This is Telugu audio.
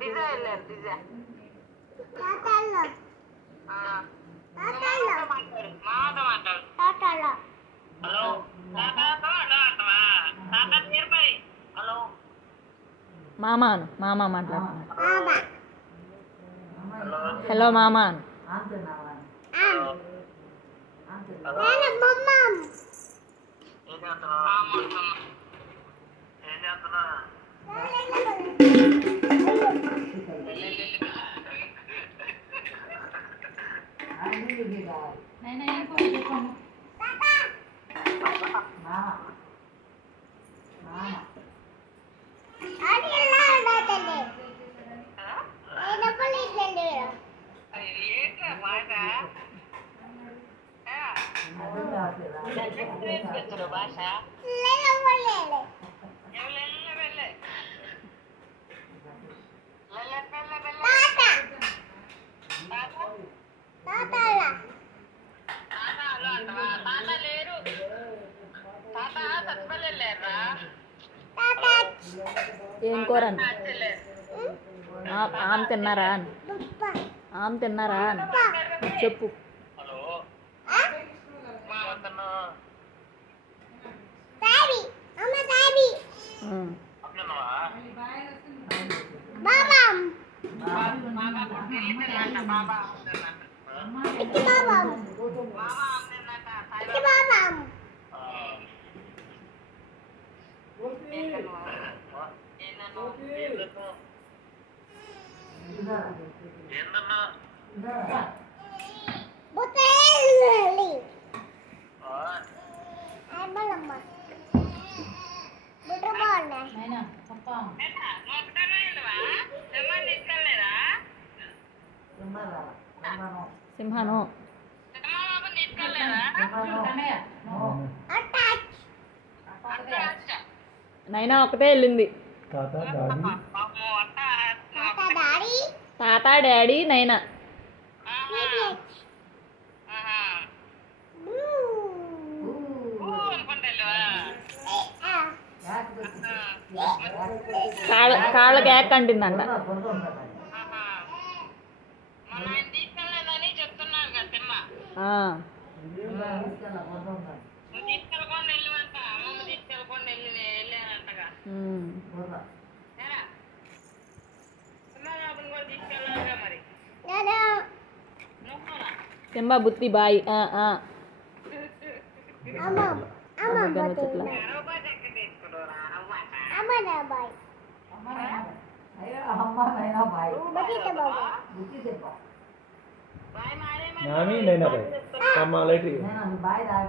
పిజ్జా వెళ్ళారు పిజ్జా మాతో మాట్లాడు హలో తాతతో హలో అంటవా తాత పేరు మరి హలో మామ అను మామ మాట్లాడుతున్నా హలో మామ అను భాష తాత లేరు తాత సత్పల్లి వెళ్ళారా ఏం కూర అను ఆమె తిన్నారా అని ఆమె తిన్నారా అని చెప్పు హలో సింహాను నైనా ఒకటే వెళ్ళింది తాత డాడీ నైనా కాళ్ళకి యాక్ అంటిందంట సింబా బుత్తి బాయ్ నాని నైనా భాయ్